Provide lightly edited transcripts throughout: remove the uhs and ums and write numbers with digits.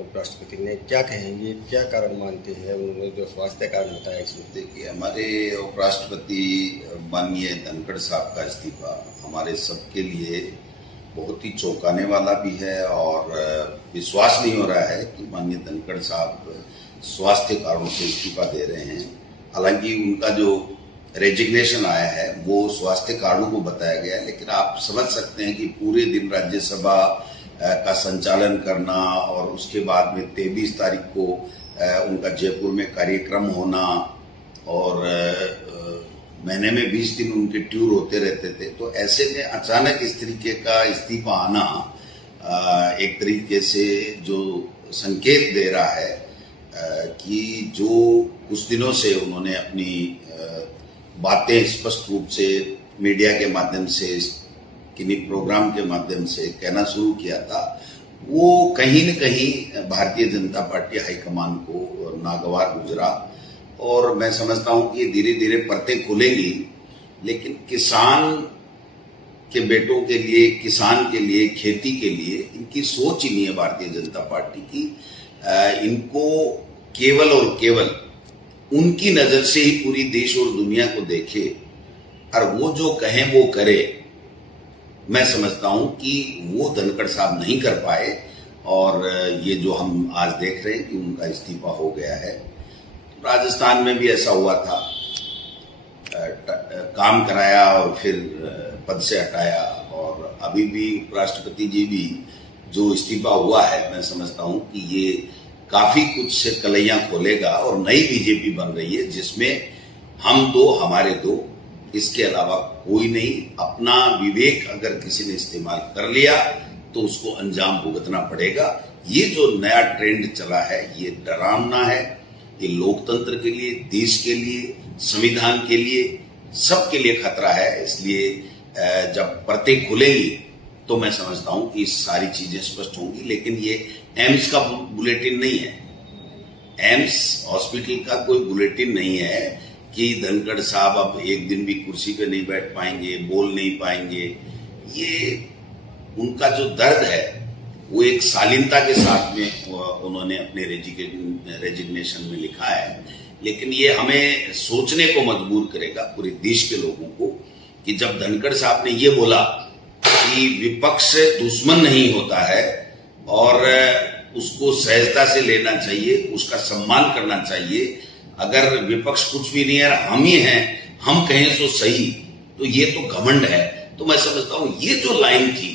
उपराष्ट्रपति ने क्या कहेंगे, क्या कारण मानते हैं उन्होंने जो स्वास्थ्य कारण बताया इसमें? देखिए, हमारे उपराष्ट्रपति माननीय धनखड़ साहब का इस्तीफा हमारे सबके लिए बहुत ही चौंकाने वाला भी है और विश्वास नहीं हो रहा है कि माननीय धनखड़ साहब स्वास्थ्य कारणों से इस्तीफा दे रहे हैं। हालांकि उनका जो रेजिग्नेशन आया है वो स्वास्थ्य कारणों को बताया गया है, लेकिन आप समझ सकते हैं कि पूरे दिन राज्यसभा का संचालन करना और उसके बाद में 23 तारीख को उनका जयपुर में कार्यक्रम होना और महीने में 20 दिन उनके टूर होते रहते थे, तो ऐसे में अचानक इस तरीके का इस्तीफा आना एक तरीके से जो संकेत दे रहा है कि जो कुछ दिनों से उन्होंने अपनी बातें स्पष्ट रूप से मीडिया के माध्यम से, किन्हीं प्रोग्राम के माध्यम से कहना शुरू किया था, वो कहीं न कहीं भारतीय जनता पार्टी हाईकमान को नागवार गुजरा। और मैं समझता हूं कि धीरे धीरे परतें खुलेंगी, लेकिन किसान के बेटों के लिए, किसान के लिए, खेती के लिए इनकी सोच ही नहीं है भारतीय जनता पार्टी की। इनको केवल और केवल उनकी नजर से ही पूरी देश और दुनिया को देखे और वो जो कहें वो करे। मैं समझता हूं कि वो धनखड़ साहब नहीं कर पाए और ये जो हम आज देख रहे हैं कि उनका इस्तीफा हो गया है। राजस्थान में भी ऐसा हुआ था, काम कराया और फिर पद से हटाया, और अभी भी उपराष्ट्रपति जी भी जो इस्तीफा हुआ है, मैं समझता हूं कि ये काफी कुछ से कलैयां खोलेगा और नई बीजेपी बन रही है जिसमें हम दो, हमारे दो, इसके अलावा कोई नहीं। अपना विवेक अगर किसी ने इस्तेमाल कर लिया तो उसको अंजाम भुगतना पड़ेगा। ये जो नया ट्रेंड चला है ये डरावना है, ये लोकतंत्र के लिए, देश के लिए, संविधान के लिए, सबके लिए खतरा है। इसलिए जब परतें खुलेंगी तो मैं समझता हूं कि सारी चीजें स्पष्ट होंगी। लेकिन ये एम्स का बुलेटिन नहीं है, एम्स हॉस्पिटल का कोई बुलेटिन नहीं है कि धनखड़ साहब अब एक दिन भी कुर्सी पे नहीं बैठ पाएंगे, बोल नहीं पाएंगे। ये उनका जो दर्द है वो एक शालीनता के साथ में उन्होंने अपने रेजिग्नेशन में लिखा है, लेकिन ये हमें सोचने को मजबूर करेगा पूरे देश के लोगों को कि जब धनखड़ साहब ने ये बोला कि विपक्ष दुश्मन नहीं होता है और उसको सहजता से लेना चाहिए, उसका सम्मान करना चाहिए। अगर विपक्ष कुछ भी नहीं है, हम ही हैं, हम कहें सो सही, तो ये तो घमंड है। तो मैं समझता हूं ये जो लाइन थी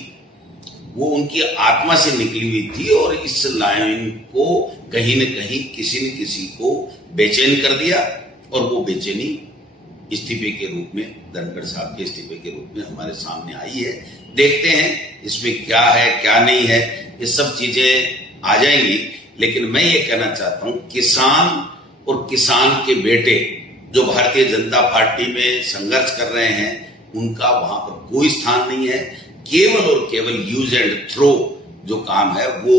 वो उनकी आत्मा से निकली हुई थी और इस लाइन को कहीं न कहीं किसी न किसी को बेचैन कर दिया और वो बेचैनी इस्तीफे के रूप में, धनखड़ साहब के इस्तीफे के रूप में हमारे सामने आई है। देखते हैं इसमें क्या है क्या नहीं है, ये सब चीजें आ जाएंगी। लेकिन मैं ये कहना चाहता हूं, किसान और किसान के बेटे जो भारतीय जनता पार्टी में संघर्ष कर रहे हैं उनका वहां पर कोई स्थान नहीं है। केवल और केवल यूज एंड थ्रो जो काम है वो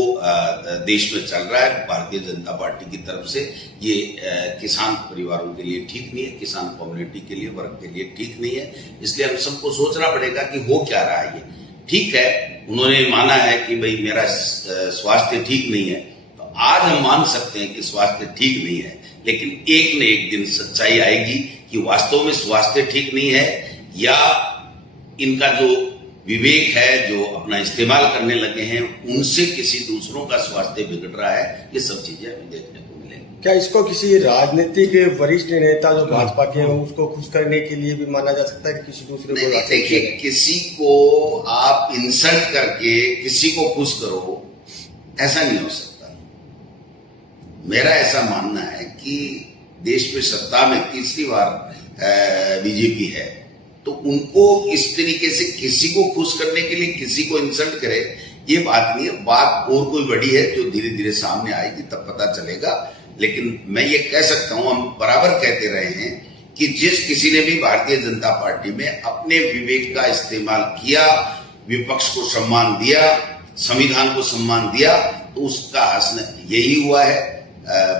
देश में चल रहा है भारतीय जनता पार्टी की तरफ से। ये किसान परिवारों के लिए ठीक नहीं है, किसान कम्युनिटी के लिए, वर्ग के लिए ठीक नहीं है। इसलिए हम सबको सोचना पड़ेगा कि हो क्या रहा है। ये ठीक है, उन्होंने माना है कि भाई मेरा स्वास्थ्य ठीक नहीं है, तो आज हम मान सकते हैं कि स्वास्थ्य ठीक नहीं है, लेकिन एक न एक दिन सच्चाई आएगी कि वास्तव में स्वास्थ्य ठीक नहीं है या इनका जो विवेक है, जो अपना इस्तेमाल करने लगे हैं, उनसे किसी दूसरों का स्वास्थ्य बिगड़ रहा है। ये सब चीजें हमें देखने को मिलेंगी। क्या इसको किसी राजनीतिक वरिष्ठ नेता जो भाजपा के हैं उसको खुश करने के लिए भी माना जा सकता है कि किसी दूसरे को? देखिए, किसी को आप इंसल्ट करके किसी को खुश करो, ऐसा नहीं हो सकता। मेरा ऐसा मानना है कि देश में सत्ता में तीसरी बार बीजेपी है, तो उनको इस तरीके से किसी को खुश करने के लिए किसी को इंसल्ट करे, ये बात नहीं है। बात और कोई बड़ी है जो धीरे धीरे सामने आएगी तब पता चलेगा। लेकिन मैं ये कह सकता हूं, हम बराबर कहते रहे हैं कि जिस किसी ने भी भारतीय जनता पार्टी में अपने विवेक का इस्तेमाल किया, विपक्ष को सम्मान दिया, संविधान को सम्मान दिया, तो उसका हश्र यही हुआ है।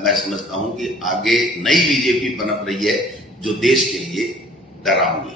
मैं समझता हूं कि आगे नई बीजेपी पनप रही है जो देश के लिए डरावनी है।